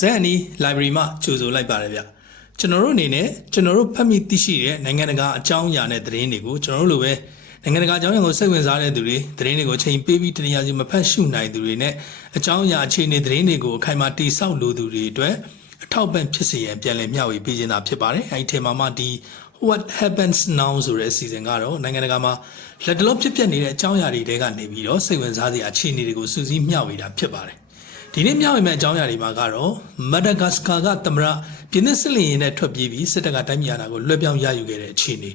ဇက်အနီ library မှာကြိုဆိုလိုက်ပါတယ်ဗျကျွန်တော်တို့အနေနဲ့ကျွန်တော်တို့ဖတ်မိသိရှိတဲ့နိုင်ငံတကာအကြောင်းအရာနဲ့သတင်းတွေကိုကျွန်တော်တို့လိုပဲနိုင်ငံတကာအကြောင်းအရာကိုစိတ်ဝင်စားတဲ့သူတွေသတင်းတွေကိုအချိန်ပေးပြီးတနည်းအားဖြင့်မဖတ်ရှုနိုင်သူတွေနဲ့အကြောင်းအရာအခြေအနေသတင်းတွေကိုအခိုင်အမာတိဆောက်လိုသူတွေအတွက်အထောက်ပံ့ဖြစ်စေရန်ပြန်လည်မျှဝေပေးခြင်းသာဖြစ်ပါတယ်အဲဒီထဲမှာမှဒီ what happens now ဆိုတဲ့အစီအစဉ်ကတော့နိုင်ငံတကာမှာလက်တလုံးဖြစ်ပျက်နေတဲ့အကြောင်းအရာတွေတဲကနေပြီးတော့စိတ်ဝင်စားစရာအခြေအနေတွေကိုစူးစီးမျှဝေတာဖြစ်ပါတယ် ဒီနေ့မျှဝေမယ့်အကြောင်းအရာတွေမှာကတော့မဒဂတ်စကာကသမရပြည်သစ်စစ်လင်ရင်နဲ့ထွက်ပြေးပြီးစစ်တပ်ကတိုင်းပြည်အာဏာကိုလွှဲပြောင်းရယူခဲ့တဲ့အခြေအနေ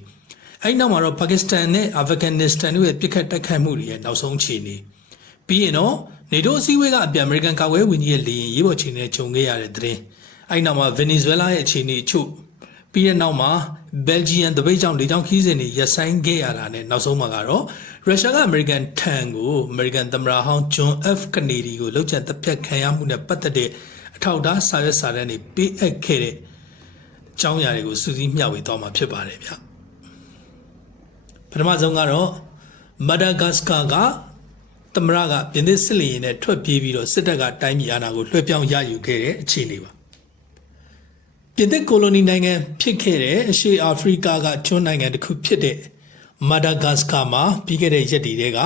အဲဒီနောက်မှာတော့ပါကစ္စတန်နဲ့အာဖဂန်နစ္စတန်တို့ရဲ့ပြစ်ခတ်တိုက်ခိုက်မှုတွေရဲ့နောက်ဆုံးအခြေအနေပြီးရင်တော့နေတိုးအစည်းအဝေးကအပြန်အမေရိကန်ကာကွယ်ရေးဝန်ကြီးရဲ့လေရင်ရေးပေါ်အခြေအနေနဲ့ဂျုံခဲ့ရတဲ့သတင်းအဲဒီနောက်မှာဗင်နီဇွဲလားရဲ့အခြေအနေအချို့ပြီးတဲ့နောက်မှာဘယ်လ်ဂျီယံတပိတ်ကြောင့်လေကြောင်းခီးစဉ်တွေရပ်ဆိုင်းခဲ့ရတာနဲ့နောက်ဆုံးမှာကတော့ ရုရှားကအမေရိကန်ထံကိုအမေရိကန်သမ္မတဟောင်းဂျွန် F ကနေဒီကိုလောက်ကျန်တပ်ဖြတ်ခံရမှုနဲ့ပတ်သက်တဲ့အထောက်အထားစာရွက်စာတမ်းတွေပေးအပ်ခဲ့တဲ့အကြောင်းအရာတွေကိုစူးစီးမျှဝေသွားမှာဖြစ်ပါတယ်ဗျပထမဆုံးကတော့မဒါဂတ်စကာကသမ္မတကပြင်သစ်စစ်လီရင်နဲ့ထွက်ပြေးပြီးတော့စစ်တပ်ကတိုင်းပြည်အာဏာကိုလွှဲပြောင်းရယူခဲ့တဲ့အခြေအနေပါပြင်သစ်ကိုလိုနီနိုင်ငံဖြစ်ခဲ့တဲ့အရှေ့အာဖရိကကကျွန်းနိုင်ငံတစ်ခုဖြစ်တဲ့ မဒါဂတ်စကာမှာပြီးခဲ့တဲ့ရက်တွေက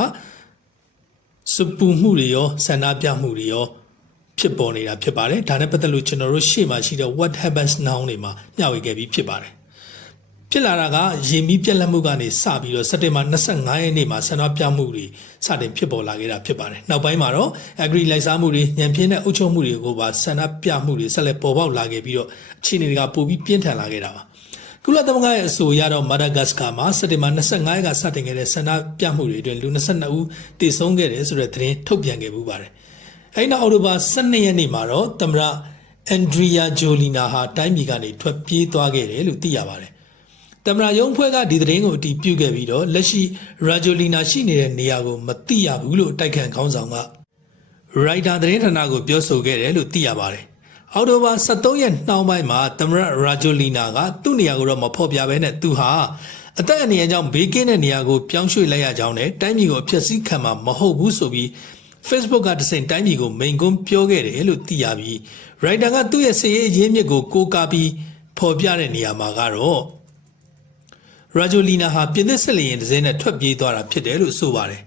စပူမှုတွေရောဆန္ဒပြမှုတွေရောဖြစ်ပေါ်နေတာဖြစ်ပါတယ်ဒါနဲ့ပတ်သက်လို့ကျွန်တော်တို့ရှေ့မှာရှိတဲ့ what happens now တွေမှာမျှဝေခဲ့ပြီးဖြစ်ပါတယ်ဖြစ်လာတာကရေမီးပြက်လက်မှုကနေစပြီးတော့စက်တင်ဘာ25ရက်နေ့မှာဆန္ဒပြမှုတွေစတင်ဖြစ်ပေါ်လာခဲ့တာဖြစ်ပါတယ်နောက်ပိုင်းမှာတော့ agri လိုက်စားမှုတွေညံပြင်းတဲ့အုပ်ချုပ်မှုတွေကိုပါဆန္ဒပြမှုတွေဆက်လက်ပေါ်ပေါက်လာခဲ့ပြီးတော့အခြေအနေတွေကပိုပြီးပြင်းထန်လာခဲ့တာပါ ကုလသမဂ္ဂရဲ့အဆိုအရတော့မာဒါဂတ်စကာမှာစက်တင်ဘာ25ရက်ကစတင်ခဲ့တဲ့ဆန္ဒပြမှုတွေအတွင်းလူ22ဦးတည်ဆုံးခဲ့တယ်ဆိုတဲ့သတင်းထုတ်ပြန်ခဲ့ပူပါတယ်အဲဒီနောက်အောက်တိုဘာ12ရက်နေ့မှာတော့သမ္မတအန်ဒရီယာဂျိုလီနာဟာတိုင်းပြည်ကနေထွက်ပြေးသွားခဲ့တယ်လို့သိရပါတယ်တမရာယုံဖွဲ့ကဒီသတင်းကိုအတည်ပြုခဲ့ပြီးတော့လက်ရှိရာဂျိုလီနာရှိနေတဲ့နေရာကိုမသိရဘူးလို့တိုက်ခန့်ခေါင်းဆောင်ကရိုက်တာသတင်းဌာနကိုပြောဆိုခဲ့တယ်လို့သိရပါတယ်။ အော်တိုဘာ23ရက်နှောင်းပိုင်းမှာသမရရာဂျိုလီနာကသူ့နေရာကိုတော့မဖော်ပြဘဲနဲ့သူဟာအသက်အန္တရာယ်ကြောင့်ဘေးကင်းတဲ့နေရာကိုပြောင်းရွှေ့လိုက်ရကြောင်းနဲ့တိုင်းပြည်ကိုဖျက်ဆီးခံမှာမဟုတ်ဘူးဆိုပြီး Facebook ကတစင်တိုင်းပြည်ကိုမိန်ကွန်းပြောခဲ့တယ်လို့သိရပြီးရိုက်တာကသူ့ရဲ့စည်ရေးအရင်းမြစ်ကိုကိုးကားပြီးဖော်ပြတဲ့နေရာမှာကတော့ရာဂျိုလီနာဟာပြင်သစ်စစ်လေယာဉ်တစ်စင်းနဲ့ထွက်ပြေးသွားတာဖြစ်တယ်လို့ဆိုပါတယ်။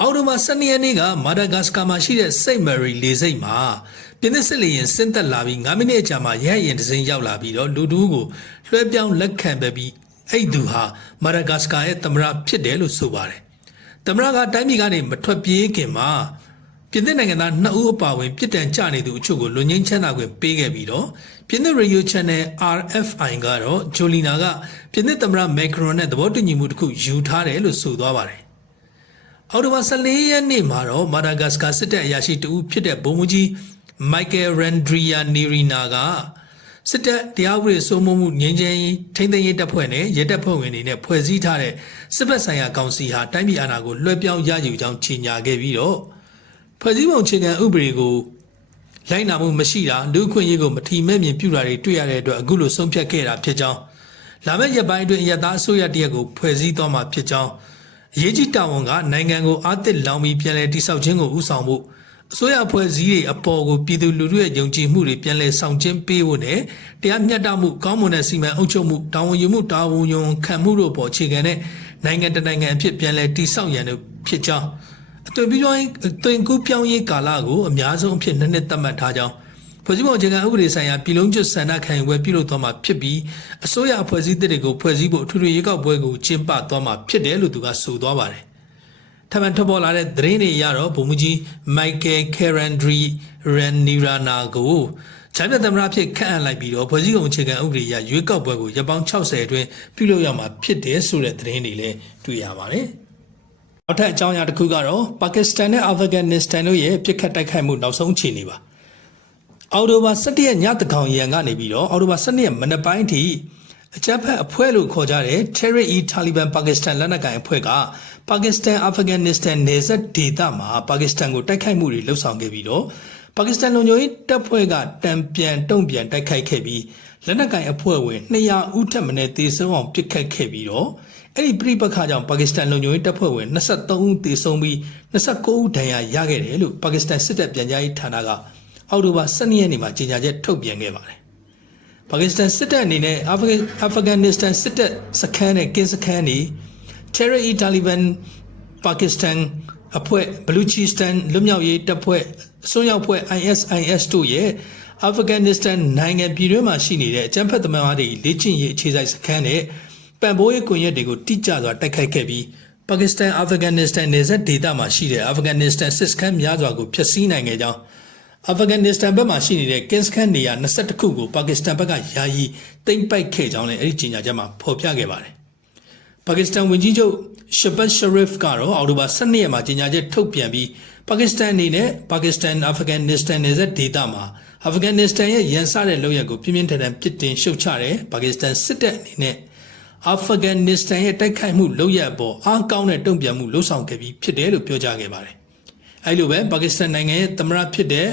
အော်တိုမာ12ရက်နေ့ကမာဒါဂတ်စကာမှာရှိတဲ့စိတ်မယ်ရီလေဆိပ်မှာပြင်သစ်စစ်လေယာဉ်ဆင်းသက်လာပြီး9မိနစ်အကြာမှာရဟရင်တစ်စင်းရောက်လာပြီးတော့လူတူးကိုလွှဲပြောင်းလက်ခံပဲပြီးအဲ့သူဟာမာဒါဂတ်စကာရဲ့သမ္မတဖြစ်တယ်လို့ဆိုပါတယ်။သမ္မတကတိုင်းပြည်ကနေမထွက်ပြေးခင်မှာပြင်သစ်နိုင်ငံသား2ဦးအပါအဝင်ပြည်တံကြနေသူအချို့ကိုလွန်ငင်းချမ်းသာခွင့်ပေးခဲ့ပြီးတော့ပြင်သစ်ရေဒီယို channel RFI ကတော့ဂျိုလီနာကပြင်သစ်သမ္မတမက်ခရွန်နဲ့သဘောတူညီမှုတစ်ခုယူထားတယ်လို့ဆိုသွားပါတယ်။ အော်တိုဘာ14ရက်နေ့မှာတော့မာဒါဂတ်စကာစစ်တပ်အရာရှိတဦးဖြစ်တဲ့ဗိုလ်မှူးကြီးမိုက်ကယ်ရန်ဒရီယာနီရီနာကစစ်တပ်တရားဥပဒေစိုးမိုးမှုငြိမ်းချမ်းရေးထိန်းသိမ်းရေးတပ်ဖွဲ့နဲ့ရဲတပ်ဖွဲ့ဝင်တွေနဲ့ဖွဲ့စည်းထားတဲ့စစ်ဘက်ဆိုင်ရာကောင်စီဟာတိုင်းပြည်အာဏာကိုလွှဲပြောင်းရယူကြောင်းကြေညာခဲ့ပြီးတော့ဖွဲ့စည်းပုံအခြေခံဥပဒေကိုလိုက်နာမှုမရှိတာလူ့အခွင့်အရေးကိုမထီမဲ့မြင်ပြုတာတွေတွေ့ရတဲ့အတွက်အခုလိုဆုံးဖြတ်ခဲ့တာဖြစ်ကြောင်းလာမယ့်ရက်ပိုင်းအတွင်းအရသာအစိုးရတရက်ကိုဖွဲ့စည်းသွားမှာဖြစ်ကြောင်း အရေးကြီးတာဝန်ကနိုင်ငံကိုအာသစ်လောင်ပြီးပြန်လည်တည်ဆောက်ခြင်းကိုဥဆောင်ဖို့အစိုးရဖွဲ့စည်းတွေအပေါ်ကိုပြည်သူလူထုရဲ့ယုံကြည်မှုတွေပြန်လည်ဆောင်ကျဉ်ပေးဖို့နဲ့တရားမျှတမှုကောင်းမွန်တဲ့စီမံအုပ်ချုပ်မှုတာဝန်ယူမှုတာဝန်ယူခံမှုတို့ပေါ်အခြေခံတဲ့နိုင်ငံတနိုင်ငံအဖြစ်ပြန်လည်တည်ဆောက်ရန်တို့ဖြစ်ကြောင်းအသွင်ပြီးတော့သွင်ကူးပြောင်းရေးကာလကိုအများဆုံးအဖြစ်နှစ်နှစ်သတ်မှတ်ထားကြောင်း ဖွဲ့စည်းပုံအခြေခံဥပဒေဆိုင်ရာပြည်လုံးကျွတ်ဆန္ဒခံယူပွဲပြုလုပ်သွားမှာဖြစ်ပြီးအစိုးရအဖွဲ့အစည်းတွေကိုဖွဲ့စည်းဖို့အထွေထွေရွေးကောက်ပွဲကိုကျင်းပသွားမှာဖြစ်တယ်လို့သူကဆိုသွားပါတယ်။ထပ်မံထွက်ပေါ်လာတဲ့သတင်းတွေအရတော့ဗိုလ်မှူးကြီးမိုက်ကယ်ကယ်ရန်ဒရီရန်နီရာနာကိုချမ်းမြတ်သမရဖြစ်ခန့်အပ်လိုက်ပြီးတော့ဖွဲ့စည်းပုံအခြေခံဥပဒေအရရွေးကောက်ပွဲကိုရပ်ပေါင်း60အတွင်းပြုလုပ်ရမှာဖြစ်တယ်ဆိုတဲ့သတင်းတွေလည်းတွေ့ရပါတယ်။နောက်ထပ်အကြောင်းအရာတစ်ခုကတော့ပါကစ္စတန်နဲ့အာဖဂန်နစ္စတန်တို့ရဲ့ပြစ်ခတ်တိုက်ခိုက်မှုနောက်ဆုံးအခြေအနေပါ အော်တိုဘာ17ရက်ညတကောင်ရန်ကနေပြီးတော့အော်တိုဘာ12ရက်မနက်ပိုင်းထိအကြမ်းဖက်အဖွဲ့လို့ခေါ်ကြတဲ့ Tehrik-i-Taliban Pakistan လက်နက်ကိုင်အဖွဲ့ကပါကစ္စတန်အာဖဂန်နစ္စတန်နယ်စပ်ဒေသမှာပါကစ္စတန်ကိုတိုက်ခိုက်မှုတွေလှုပ်ဆောင်ခဲ့ပြီးတော့ပါကစ္စတန်လူမျိုးရေးတပ်ဖွဲ့ကတံပြန်တုံ့ပြန်တိုက်ခိုက်ခဲ့ပြီးလက်နက်ကင်အဖွဲ့ဝင်200ဦးထက်မနည်းသေဆုံးအောင်ပစ်ခတ်ခဲ့ပြီးတော့အဲ့ဒီပြိပခါကြောင့်ပါကစ္စတန်လုံခြုံရေးတပ်ဖွဲ့ဝင်23ဦးသေဆုံးပြီး29ဦးဒဏ်ရာရခဲ့တယ်လို့ပါကစ္စတန်စစ်တပ်ပြန်ကြားရေးဌာနက အောက်တိုဘာ12ရက်နေ့မှာကြေညာချက်ထုတ်ပြန်ခဲ့ပါတယ်။ပါကစ္စတန်စစ်တပ်အနေနဲ့အာဖဂန်အာဖဂန်နစ္စတန်စစ်တပ်စခန်းနဲ့ကင်းစခန်းတွေ Terror-e Taliban ပါကစ္စတန်အဖွဲ့ဘလူချီစတန်လွတ်မြောက်ရေးတပ်ဖွဲ့အစိုးရအဖွဲ့ ISIS တို့ရဲ့အာဖဂန်နစ္စတန်နိုင်ငံပြည်တွင်းမှာရှိနေတဲ့အကြမ်းဖက်သမားတွေလေ့ကျင့်ရေးအခြေစိုက်စခန်းနဲ့ပံ့ပိုးရေးကွန်ရက်တွေကိုတိကျစွာတိုက်ခိုက်ခဲ့ပြီးပါကစ္စတန်အာဖဂန်နစ္စတန်နယ်စပ်ဒေသမှာရှိတဲ့အာဖဂန်နစ္စတန်စစ်စခန်းများစွာကိုဖျက်ဆီးနိုင်ခဲ့ကြောင်း အာဖဂန်နစ္စတန်ဘက်မှာရှိနေတဲ့ကင်းစခန်းနေရာ22ခုကိုပါကစ္စတန်ဘက်ကယာယီသိမ်းပိုက်ခဲ့ကြောင်းလည်းအဲ့ဒီကြေညာချက်မှာဖော်ပြခဲ့ပါတယ်ပါကစ္စတန်ဝန်ကြီးချုပ်ရှဘတ်ရှရစ်ကတော့အောက်တိုဘာ12ရက်မှာကြေညာချက်ထုတ်ပြန်ပြီးပါကစ္စတန်အနေနဲ့ပါကစ္စတန်အာဖဂန်နစ္စတန်နယ်စပ်ဒေသမှာအာဖဂန်နစ္စတန်ရဲ့ရန်စတဲ့လုပ်ရက်ကိုပြင်းပြင်းထန်ထန်ပြစ်တင်ရှုတ်ချတယ်ပါကစ္စတန်စစ်တပ်အနေနဲ့အာဖဂန်နစ္စတန်ရဲ့တိုက်ခိုက်မှုလုပ်ရက်ပေါ်အားကောင်းတဲ့တုံ့ပြန်မှုလှုံ့ဆော်ခဲ့ပြီးဖြစ်တယ်လို့ပြောကြားခဲ့ပါတယ်အဲလိုပဲပါကစ္စတန်နိုင်ငံရဲ့သမ္မတဖြစ်တဲ့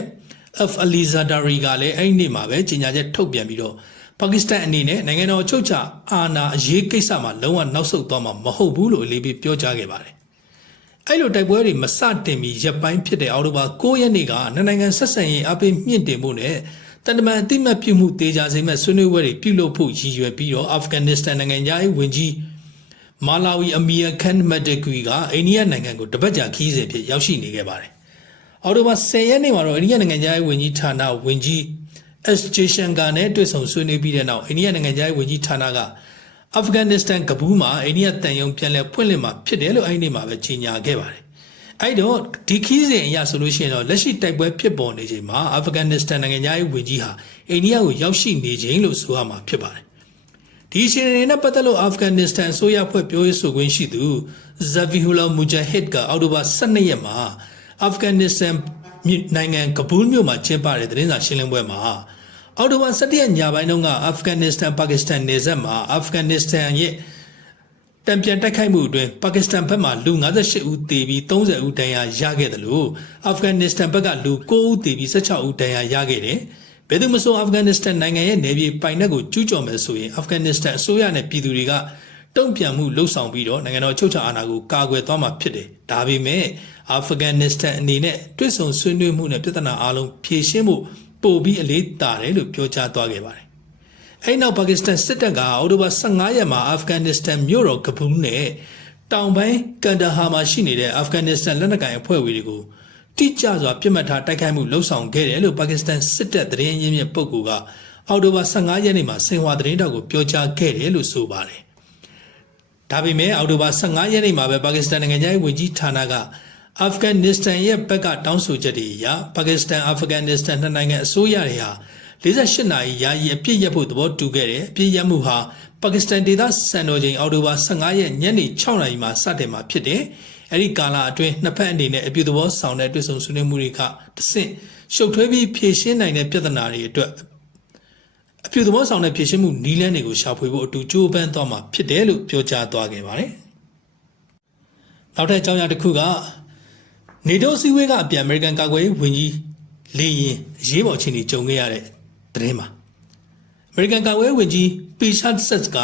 F Ali Zardari ကလည်းအဲ့ဒီနေ့မှာပဲကြေညာချက်ထုတ်ပြန်ပြီးတော့ပါကစ္စတန်အနေနဲ့နိုင်ငံတော်အချုပ်အခြာအာဏာအရေးကိစ္စမှာလုံးဝနောက်ဆုတ်သွားမှာမဟုတ်ဘူးလို့အလေးပေးပြောကြားခဲ့ပါတယ်။အဲ့လိုတိုက်ပွဲတွေမစတင်မီရပ်ပိုင်းဖြစ်တဲ့အောက်တိုဘာ9ရက်နေ့ကနှစ်နိုင်ငံဆက်ဆံရေးအပိမြင့်တင်မှုနဲ့တန်တမန်အတိမတ်ပြုမှုတေချာစေမဲ့ဆွေးနွေးပွဲတွေပြုလုပ်ဖို့ရည်ရွယ်ပြီးတော့အာဖဂန်နစ္စတန်နိုင်ငံသားရေးဝန်ကြီးမာလာဝီအမီယာခန်မက်ဒကွီကအိန္ဒိယနိုင်ငံကိုတပတ်ကြာခီးစဉ်ဖြစ်ရောက်ရှိနေခဲ့ပါတယ်။ အော်တိုဘာ10ရက်နေ့မှာတော့အိန္ဒိယနိုင်ငံသားရေးဝန်ကြီးဌာနဝန်ကြီး S. Jaishankar နဲ့တွေ့ဆုံဆွေးနွေးပြီးတဲ့နောက်အိန္ဒိယနိုင်ငံသားရေးဝန်ကြီးဌာနကအာဖဂန်နစ္စတန်ကဘူးမှာအိန္ဒိယတန်ယုံပြန်လည်ဖွင့်လှစ်မှာဖြစ်တယ်လို့အဲ့ဒီနေ့မှာပဲကြေညာခဲ့ပါတယ်။အဲ့တော့ဒီခီးစဉ်အရဆိုလို့ရှိရင်တော့လက်ရှိတိုက်ပွဲဖြစ်ပေါ်နေချိန်မှာအာဖဂန်နစ္စတန်နိုင်ငံသားရေးဝန်ကြီးဟာအိန္ဒိယကိုရောက်ရှိနေချိန်လို့ဆိုရမှာဖြစ်ပါတယ်။ဒီရှင်နေနဲ့ပတ်သက်လို့အာဖဂန်နစ္စတန်အစိုးရဖွဲ့ပြောရေးဆိုခွင့်ရှိသူဇဗီဟူလာမူဂျာဟစ်ကအောက်တိုဘာ12ရက်မှာ အာဖဂန်နစ္စတန်နိုင်ငံကဘူးမြို့မှာကျင်းပတဲ့သတင်းစာရှင်းလင်းပွဲမှာအော်တိုဘာ17ရက်ညပိုင်းတုန်းကအာဖဂန်နစ္စတန်ပါကစ္စတန်နယ်စပ်မှာအာဖဂန်နစ္စတန်ရဲ့တံပြန်တိုက်ခိုက်မှုအတွင်းပါကစ္စတန်ဘက်မှလူ58ဦးသေပြီး30ဦးဒဏ်ရာရခဲ့တယ်လို့အာဖဂန်နစ္စတန်ဘက်ကလူ9ဦးသေပြီး16ဦးဒဏ်ရာရခဲ့တယ်။ဘယ်သူမဆိုအာဖဂန်နစ္စတန်နိုင်ငံရဲ့နယ်မြေပိုင်နက်ကိုကျူးကျော်မယ်ဆိုရင်အာဖဂန်နစ္စတန်အစိုးရနဲ့ပြည်သူတွေက တုံ့ပြန်မှုလှုံ့ဆော်ပြီးတော့နိုင်ငံတော်ချုပ်ချာအာဏာကိုကာကွယ်သွားမှာဖြစ်တယ်။ဒါပေမဲ့အာဖဂန်နစ္စတန်အနေနဲ့တွစ်ဆုံဆွေးနွေးမှုနဲ့ပြည်ထနာအားလုံးဖြေရှင်းမှုပို့ပြီးအလေးတာတယ်လို့ပြောကြားသွားခဲ့ပါတယ်။အဲဒီနောက်ပါကစ္စတန်စစ်တပ်ကအော်တိုဘာ15ရက်မှာအာဖဂန်နစ္စတန်မြို့တော်ကပူးနဲ့တောင်ပိုင်းကန်ဒါဟာမှာရှိနေတဲ့အာဖဂန်နစ္စတန်လက်နက်ကိုင်အဖွဲ့တွေကိုတိကျစွာပြစ်မှတ်ထားတိုက်ခိုက်မှုလှုံ့ဆော်ခဲ့တယ်လို့ပါကစ္စတန်စစ်တပ်သတင်းရင်းမြစ်ပုဂ္ဂိုလ်ကအော်တိုဘာ15ရက်နေ့မှာစင်ဟွာသတင်းတောက်ကိုပြောကြားခဲ့တယ်လို့ဆိုပါတယ်။ ဒါပေမဲ့အော်တိုဘာ15ရက်နေ့မှာပဲပါကစ္စတန်နိုင်ငံသားရေးဝန်ကြီးဌာနကအာဖဂန်နစ္စတန်ရဲ့ဘက်ကတောင်းဆိုချက်တွေအရပါကစ္စတန်အာဖဂန်နစ္စတန်နှစ်နိုင်ငံအစိုးရတွေဟာ48နာရီယာယီအပြစ်ရက်ဖို့သဘောတူခဲ့တယ်အပြစ်ရက်မှုဟာပါကစ္စတန်ဒေသစံတော်ချိန်အောက်တိုဘာ15ရက်ညနေ6နာရီမှာစတင်မှာဖြစ်တယ်အဲ့ဒီကာလအတွင်းနှစ်ဖက်အနေနဲ့အပြုသဘောဆောင်တဲ့တွေ့ဆုံဆွေးနွေးမှုတွေကတဆင့်ရှုပ်ထွေးပြီးဖြေရှင်းနိုင်တဲ့ပြဿနာတွေအတွက် အပြုသဘောဆောင်တဲ့ဖြေရှင်းမှုနီးလန်းတွေကိုရှာဖွေဖို့အတူကြိုးပမ်းသွားမှာဖြစ်တယ်လို့ပြောကြားသွားခဲ့ပါတယ်နောက်ထပ်အကြောင်းအရာတစ်ခုကနေတိုစီဝေးကအပြန်အမေရိကန်ကာကွယ်ရေးဝန်ကြီးလေရင်အရေးပေါ်ချင်းကြီးကြုံခဲ့ရတဲ့သတင်းမှာအမေရိကန်ကာကွယ်ရေးဝန်ကြီးပီရှတ်ဆက်က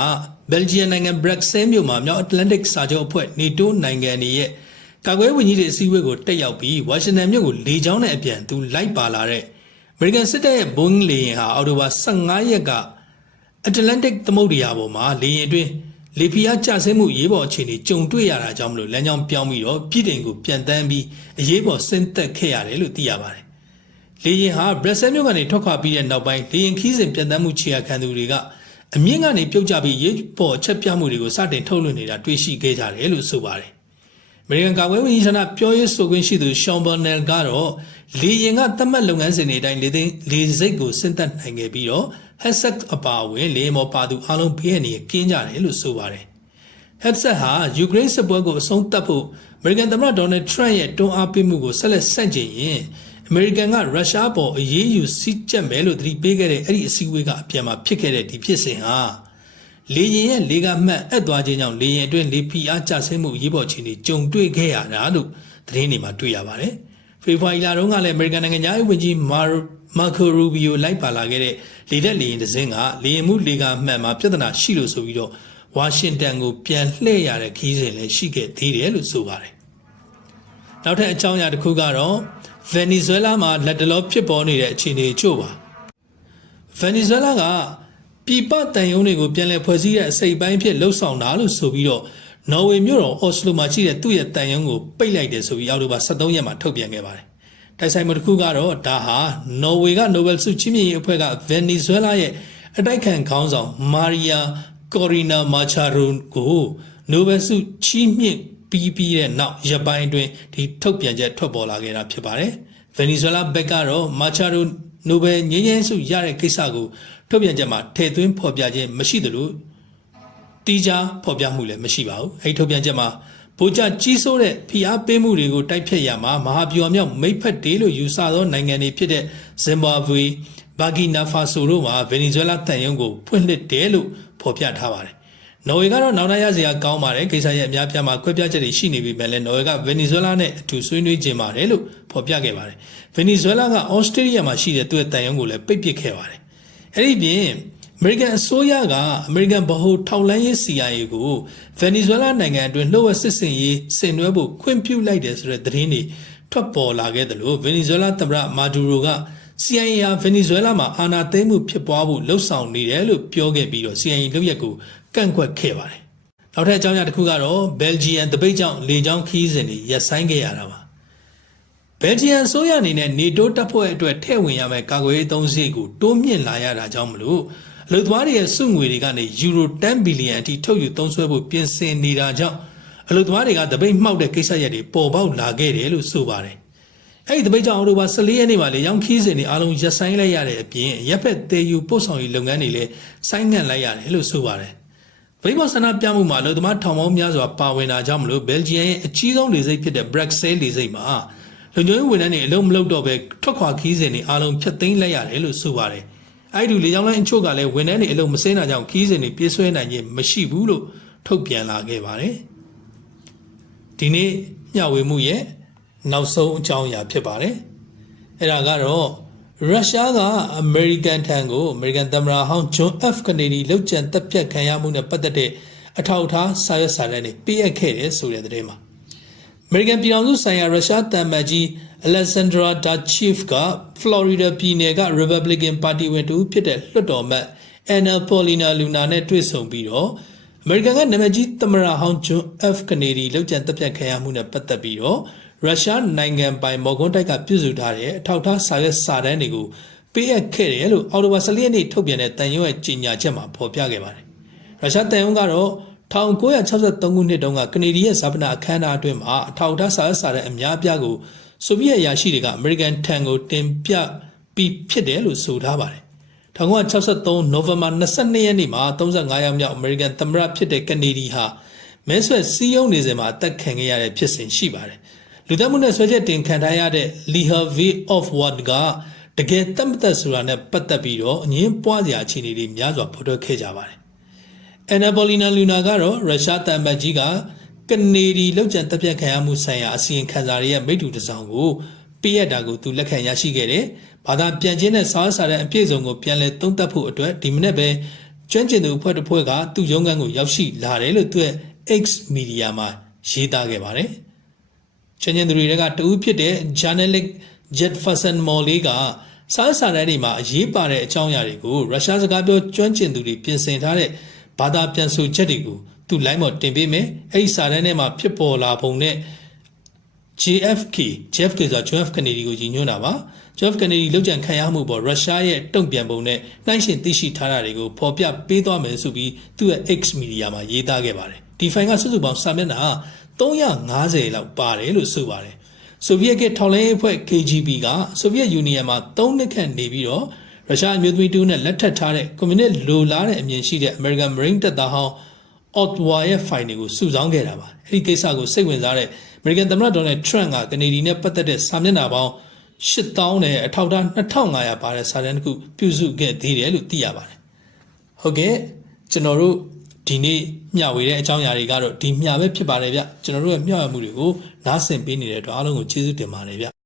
ဘယ်လ်ဂျီယံနိုင်ငံဘရက်ဆဲမြို့မှာမြောက်အတ္တလန်တစ်စာချုပ်အဖွဲ့နေတိုနိုင်ငံတွေရဲ့ကာကွယ်ရေးဝန်ကြီးတွေအစည်းအဝေးကိုတက်ရောက်ပြီးဝါရှင်တန်မြို့ကိုလေကြောင်းနဲ့အပြန်သူလိုက်ပါလာတဲ့အ မေရိကန်စစ်တပ်ရဲ့ဘုံလေရင်ဟာအော်တိုဘာ15ရက်ကအတ္တလန်တစ်သမုဒ္ဒရာပေါ်မှာလေရင်အတွင်းလေဖီယာကျဆင်းမှုရေးပေါ်အခြေအနေကြုံတွေ့ရတာကြောင့်မလို့လမ်းကြောင်းပြောင်းပြီးတော့ပြည်တင်ကိုပြန်တန်းပြီးအရေးပေါ်ဆင်းသက်ခဲ့ရတယ်လို့သိရပါတယ်။လေရင်ဟာဘရက်ဆယ်မြို့ကနေထွက်ခွာပြီးတဲ့နောက်ပိုင်းလေရင်ခီးစဉ်ပြန်တန်းမှုခြေရခံသူတွေကအမြင့်ကနေပြုတ်ကျပြီးရေးပေါ်ချက်ပြမှုတွေကိုစတင်ထုတ်လွှင့်နေတာတွေ့ရှိခဲ့ကြတယ်လို့ဆိုပါတယ်။အမေရိကန်ကာကွယ်ရေးဝန်ကြီးဌာနပြောရေးဆိုခွင့်ရှိသူရှောင်းဘာနယ်ကတော့ လေရင်ကသတ်မှတ်လုပ်ငန်းစဉ်တွေအတိုင်းလေသိန်းလေစိတ်ကိုဆင်းသက်နိုင်ခဲ့ပြီးတော့ headset အပါအဝင်လေမော်ပါသူအလုံးဘေးအနေကင်းကြတယ်လို့ဆိုပါတယ်။ headset ဟာယူကရိန်းစစ်ပွဲကိုအဆုံးသတ်ဖို့အမေရိကန်သမ္မတဒေါ်နယ်ထရန့်ရဲ့တွန်းအားပေးမှုကိုဆက်လက်ဆန့်ကျင်ရင်အမေရိကန်ကရုရှားပေါ်အရေးယူစီးကျက်မယ်လို့သတိပေးခဲ့တဲ့အဲ့ဒီအစည်းအဝေးကအပြန်မှာဖြစ်ခဲ့တဲ့ဒီဖြစ်စဉ်ဟာလေရင်ရဲ့လေကမှတ်အပ်သွားခြင်းကြောင့်လေရင်အတွင်းလေဖီအားကျဆင်းမှုအရေးပေါ်ခြင်းတွေကြုံတွေ့ခဲ့ရတာလို့သတင်းတွေမှာတွေ့ရပါတယ်။ ဖေဖော်ဝါရီလတုန်းကလည်းအမေရိကန်နိုင်ငံသားဝန်ကြီးမာကိုရူဘီယိုလိုက်ပါလာခဲ့တဲ့လေတက်လေရင်တစ်စင်းကလေရင်မှုလေကမှတ်မှာပြဿနာရှိလို့ဆိုပြီးတော့ဝါရှင်တန်ကိုပြန်လှည့်ရတဲ့ခီးစဉ်လည်းရှိခဲ့သေးတယ်လို့ဆိုပါတယ်။နောက်ထပ်အကြောင်းအရာတစ်ခုကတော့ဗင်နီဇွဲလားမှာလက်တလောဖြစ်ပေါ်နေတဲ့အခြေအနေချို့ပါဗင်နီဇွဲလားကပြည်ပတန်ယုံတွေကိုပြန်လည်ဖွဲ့စည်းတဲ့အစိပ်ပိုင်းဖြစ်လှုပ်ဆောင်တာလို့ဆိုပြီးတော့ နော်ဝေမြို့တော်အော်စလိုမှာရှိတဲ့သူ့ရဲ့တန်ယုံကိုပိတ်လိုက်တယ်ဆိုပြီးအောက်တိုဘာ23ရက်မှာထုတ်ပြန်ခဲ့ပါတယ်တိုက်ဆိုင်မှုတစ်ခုကတော့ဒါဟာနော်ဝေကနိုဘယ်ဆုချီးမြှင့်ရေးအဖွဲ့ကဗင်နီဇွဲလားရဲ့အတိုက်ခံခေါင်းဆောင်မာရီယာကော်ရီနာမာချာရိုကိုနိုဘယ်ဆုချီးမြှင့်ပြီးပြီးတဲ့နောက်ရပိုင်းအတွင်းဒီထုတ်ပြန်ချက်ထွက်ပေါ်လာခဲ့တာဖြစ်ပါတယ်။ဗင်နီဇွဲလားဘက်ကတော့မာချာရိုနိုဘယ်ငြိမ်းချမ်းဆုရတဲ့ကိစ္စကိုထုတ်ပြန်ချက်မှာထည့်သွင်းဖော်ပြခြင်းမရှိသလို တီးခြားဖော်ပြမှုလည်းမရှိပါဘူး။အဲဒီထုတ်ပြန်ချက်မှာဗိုလ်ချကြီးစိုးတဲ့ဖိအားပေးမှုတွေကိုတိုက်ဖျက်ရမှာမဟာဗျူဟာမြောက်မိတ်ဖက်တေးလို့ယူဆသောနိုင်ငံတွေဖြစ်တဲ့ဇင်ဘာဘွေဘာဂီနာဖာဆိုတို့မှာဗင်နီဇွဲလားတန်ယုံကိုဖွင့်လှစ်တယ်လို့ဖော်ပြထားပါတယ်။နော်ဝေကတော့နောက်နောက်ရစရာကောင်းပါတယ်ကိစ္စရဲ့အများပြားမှာခွဲပြားချက်တွေရှိနေပြီမဲ့လည်းနော်ဝေကဗင်နီဇွဲလားနဲ့အတူဆွေးနွေးခြင်းပါတယ်လို့ဖော်ပြခဲ့ပါတယ်။ဗင်နီဇွဲလားကအော်စတြေးလျမှာရှိတဲ့သူ့ရဲ့တန်ယုံကိုလည်းပိတ်ပစ်ခဲ့ပါတယ်။အဲ့ဒီပြင် အမေရိကန်အစိုးရကအမေရိကန်ဗဟိုထောက်လှမ်းရေး CIA ကိုဗင်နီဇွဲလားနိုင်ငံအတွင်းလှုပ်ဝက်စစ်စင်ရေးဆင်နွှဲဖို့ခွင့်ပြုလိုက်တယ်ဆိုတဲ့သတင်းတွေထွက်ပေါ်လာခဲ့တယ်လို့ဗင်နီဇွဲလားသမ္မတမာဒူရိုက CIA ဟာဗင်နီဇွဲလားမှာအာဏာသိမ်းမှုဖြစ်ပွားဖို့လှုံ့ဆော်နေတယ်လို့ပြောခဲ့ပြီးတော့ CIA လုပ်ရက်ကိုကန့်ကွက်ခဲ့ပါတယ်။နောက်ထပ်အကြောင်းအရာတစ်ခုကတော့ဘယ်လ်ဂျီယံတပိတ်ကြောင့်လေကြောင်းခီးစဉ်တွေရပ်ဆိုင်းခဲ့ရတာပါ။ဘယ်လ်ဂျီယံအစိုးရအနေနဲ့နေတိုးတပ်ဖွဲ့အတွက်ထည့်ဝင်ရမယ့်ကာကွယ်ရေးသုံးစရိတ်ကိုတိုးမြင့်လာရတာကြောင့်မလို့ အလုပ်သမားတွေရဲ့စုငွေတွေကနေယူရို10ဘီလီယံအထိထုတ်ယူသုံးစွဲဖို့ပြင်ဆင်နေတာကြောင့်အလုပ်သမားတွေကတပိတ်မှောက်တဲ့ကိစ္စရပ်တွေပေါ်ပေါက်လာခဲ့တယ်လို့ဆိုပါတယ်။အဲ့ဒီတပိတ်ကြောင့်အော်တိုဘာ14ရက်နေ့မှာလေရောင်းခီးစဉ်တွေအားလုံးရပ်ဆိုင်းလိုက်ရတဲ့အပြင်ရပ်ဖက်သေးယူပို့ဆောင်ရေးလုပ်ငန်းတွေလည်းဆိုင်းငံ့လိုက်ရတယ်လို့ဆိုပါတယ်။ဗိမောဆန္ဒပြမှုမှာအလုပ်သမားထောင်ပေါင်းများစွာပါဝင်တာကြောင့်မလို့ဘယ်လ်ဂျီယံရဲ့အကြီးဆုံးလေဆိပ်ဖြစ်တဲ့ Bruxelles လေဆိပ်မှာလုံခြုံရေးဝန်ထမ်းတွေအလုံးမလုံးတော့ပဲထွက်ခွာခီးစဉ်တွေအားလုံးဖျက်သိမ်းလိုက်ရတယ်လို့ဆိုပါတယ်။ အဲ့ဒီလေကြောင်းလိုင်းအချို့ကလည်းဝန်ထမ်းတွေအလုံးမစင်းတာကြောင့်ခီးစဉ်တွေပြေးဆွဲနိုင်ခြင်းမရှိဘူးလို့ထုတ်ပြန်လာခဲ့ပါတယ်။ဒီနေ့မျှဝေမှုရဲ့နောက်ဆုံးအကြောင်းအရာဖြစ်ပါတယ်။အဲ့ဒါကတော့ရုရှားကအမေရိကန်ထံကိုအမေရိကန်သမ္မတဟောင်းဂျွန် F ကနေဒီလောက်ကျန်တပ်ဖြတ်ခံရမှုနဲ့ပတ်သက်တဲ့အထောက်အထားစာရွက်စာတမ်းတွေပေးအပ်ခဲ့တယ်ဆိုတဲ့သတင်းမှာအမေရိကန်ပြည်ထောင်စုဆိုင်ရာရုရှားတမန်မတ်ကြီး Alexandra Dachiv က Florida ပြည်နယ်က Republican Party ဝင်တူဖြစ်တဲ့လွှတ်တော်မတ် Anna Paulina Luna နဲ့တွေ့ဆုံပြီးတော့အမေရိကန်ကနာမည်ကြီးသမ္မတဟောင်းဂျွန် F ကနေဒီလောက်ကျန်တပ်ဖြတ်ခံရမှုနဲ့ပတ်သက်ပြီးတော့ရုရှားနိုင်ငံပိုင်မော်ကွန်းတိုက်ကပြုစုထားတဲ့အထောက်အထားစာရွက်စာတမ်းတွေကိုပေးအပ်ခဲ့တယ်လို့အော်တိုဘာ14ရက်နေ့ထုတ်ပြန်တဲ့တန်ရုံးရဲ့ကြေညာချက်မှာဖော်ပြခဲ့ပါတယ်။ရုရှားတန်ရုံးကတော့1963ခုနှစ်တုန်းကကနေဒီရဲ့ဇာပနာအခမ်းအနားအတွင်းမှာအထောက်အထားစာရွက်စာတမ်းအများအပြားကို ဆိုဗီယက်အရာရှိတွေကအမေရိကန်ထံကိုတင်ပြပြီးဖြစ်တယ်လို့ဆိုထားပါတယ်။1963နိုဝင်ဘာ22ရက်နေ့မှာ35ရောက်မြောက်အမေရိကန်သမ္မတဖြစ်တဲ့ကနေဒီဟာမဲဆွယ်စီးရုံးနေစဉ်မှာအသက်ခံခဲ့ရတဲ့ဖြစ်စဉ်ရှိပါတယ်။လူသက်မှုနဲ့ဆွဲချက်တင်ခံထားရတဲ့ Leah V of Ward ကတကယ်တတ်မသက်ဆိုတာနဲ့ပတ်သက်ပြီးတော့အငင်းပွားစရာအခြေအနေတွေများစွာဖော်ထုတ်ခဲ့ကြပါတယ်။ Annapolina Luna ကတော့ရုရှားတန်ပတ်ကြီးက ကနေဒီလောက်ကျန်တပ်ဖြတ်ခံရမှုဆိုင်ရာအစီရင်ခံစာတွေရဲ့မိတ္တူတစ်စောင်ကိုပေးရတာကိုသူလက်ခံရရှိခဲ့တယ်။ဘာသာပြန်ကျင်းတဲ့စားစာတဲ့အပြည့်စုံကိုပြန်လည်သုံးသပ်ဖို့အတွက်ဒီမနေ့ပဲကျွမ်းကျင်သူအဖွဲ့တစ်ဖွဲ့ကသူ့ရုံးခန်းကိုရောက်ရှိလာတယ်လို့သူ့ရဲ့ X Media မှာရေးသားခဲ့ပါတယ်။ကျွမ်းကျင်သူတွေကတဦးဖြစ်တဲ့ journalist Jefferson Morley ကစားစာတမ်းတွေမှာအရေးပါတဲ့အကြောင်းအရာတွေကိုရုရှားစကားပြောကျွမ်းကျင်သူတွေပြင်ဆင်ထားတဲ့ဘာသာပြန်ဆိုချက်တွေကို သူ့ line ပေါ်တင်ပေးမယ်အဲ့ဒီစာတမ်းထဲမှာဖြစ်ပေါ်လာပုံနဲ့ JFK Jeff တွေဆို John F Kennedy ကိုကြီးညွှန်းတာပါ Jeff Kennedy လောက်ကျန်ခံရမှုပေါ်ရုရှားရဲ့တုံ့ပြန်ပုံနဲ့နှိုင်းယှဉ်သိရှိထားတာတွေကိုဖော်ပြပေးသွားမယ်ဆိုပြီးသူ့ရဲ့ X media မှာရေးသားခဲ့ပါတယ်ဒီ file ကစုစုပေါင်းစာမျက်နှာ350လောက်ပါတယ်လို့ဆိုပါတယ်ဆိုဗီယက်ကထောက်လှမ်းရေးအဖွဲ့ KGB ကဆိုဗီယက်ယူနီယံမှာ3နှစ်ခန့်နေပြီးတော့ရုရှားအမျိုးသမီးတူနဲ့လက်ထပ်ထားတဲ့ကွန်မြူနစ်လိုလားတဲ့အမြင်ရှိတဲ့ American Marine တပ်သားဟောင်း Ottawa ရဲ့ဖိုင်တွေကိုစုဆောင်းခဲ့တာပါအဲ့ဒီကိစ္စကိုစိတ်ဝင်စားတဲ့ American သမ္မတ Donald Trump ကကနေဒီနဲ့ပတ်သက်တဲ့စာမျက်နှာပေါင်း8000နဲ့အထောက်အထား2500ပါတဲ့စာတမ်းတစ်ခုပြုစုခဲ့သေးတယ်လို့သိရပါတယ်ဟုတ်ကဲ့ကျွန်တော်တို့ဒီနေ့မျှဝေတဲ့အကြောင်းအရာတွေကတော့ဒီမျှပဲဖြစ်ပါတယ်ဗျကျွန်တော်တို့ရဲ့မျှဝေမှုတွေကိုနားဆင်ပေးနေတဲ့အတွက်အားလုံးကိုကျေးဇူးတင်ပါတယ်ဗျ